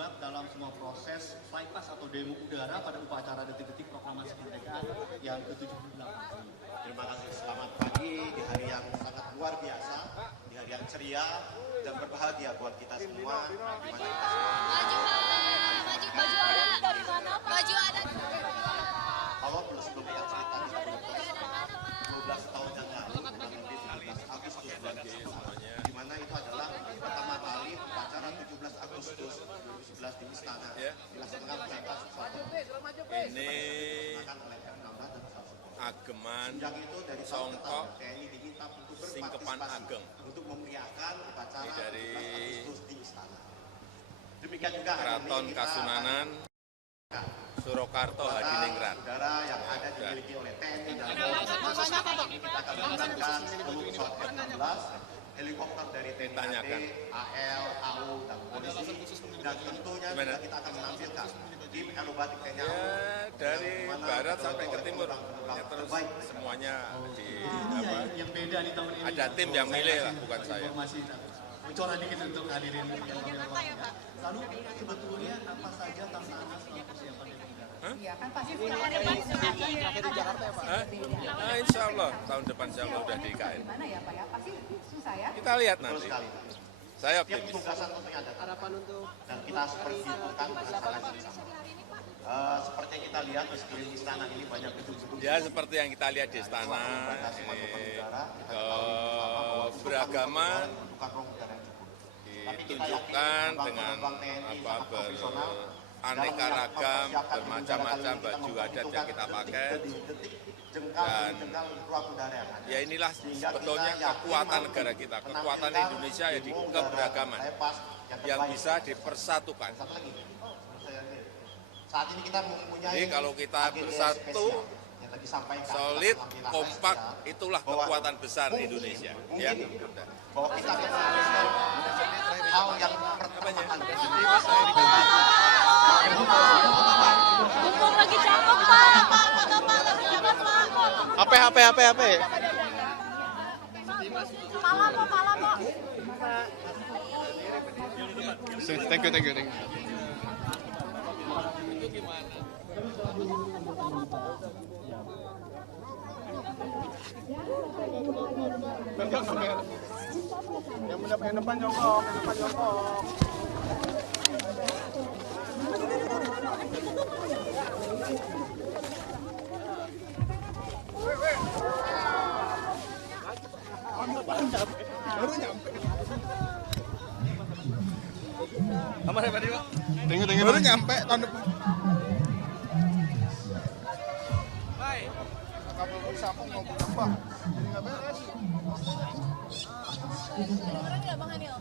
terlibat dalam semua proses flypass atau demo udara pada upacara detik-detik proklamasi kemerdekaan yang ke-78. Terima kasih, selamat pagi di hari yang sangat luar biasa, di hari yang ceria dan berbahagia buat kita semua. Di mana kita semua Maju ada. kalau sebelum yang cerita 12 tahun yang lalu, kurang lebih 17 Agustus 2011, di mana itu adalah pertama kali upacara 17 Agustus 2011 di Istana dilaksanakan oleh Pak Soeharto. Ini ageman songkok singkepan ageng untuk memeriahkan upacara dari 17 Agustus di Istana. Demikian juga Keraton Kasunanan Surakarta Hadiningrat. Udara yang ada dimiliki oleh TNI dan Polri. Kita akan menggunakan 10 pesawat F-16, helikopter dari TNI, AL, AU, dan polisi. Dan tentunya juga kita akan menampilkan tim aerobatik TNI AU. Dari barat sampai ke timur, ya terus semuanya di Yang beda di tahun ini. ada tim yang milih lah, bukan saya. Bocoran dikit untuk hadirin yang kami hormati. Lalu sebetulnya apa saja tantangan selama persiapan demo udara? Iya kan pasti tahun depan sudah di Jakarta ya Pak. Nah, insya Allah tahun depan insya Allah udah di IKN. Gimana ya Pak ya? Pasti susah ya. Kita lihat nanti. Saya Setiap optimis. penugasan tentunya ada harapan untuk dan kita persiapkan bersama-sama. Seperti yang kita lihat di sekeliling istana ini banyak gedung-gedung. Ya seperti yang kita lihat di istana, keberagaman ditunjukkan dengan beraneka ragam, bermacam-macam baju adat yang kita pakai. Dan ya inilah sebetulnya kekuatan negara kita, kekuatan Indonesia ya di keberagaman yang bisa dipersatukan. Saat ini kita mempunyai Jadi kalau kita bersatu, solid, kompak, itulah kekuatan besar Indonesia. Ya. Bahwa kita akan meneruskan hal yang pertama Kumpul lagi cakep Pak. HP. Malam Pak. Thank you. Yang depan jongkok. Baru nyampe. Apa tadi Pak? Tunggu. Baru nyampe tahun depan. Baik. Kabel sapu mau berapa? Jadi nggak beres. Kedengeran nggak Bang Hanil?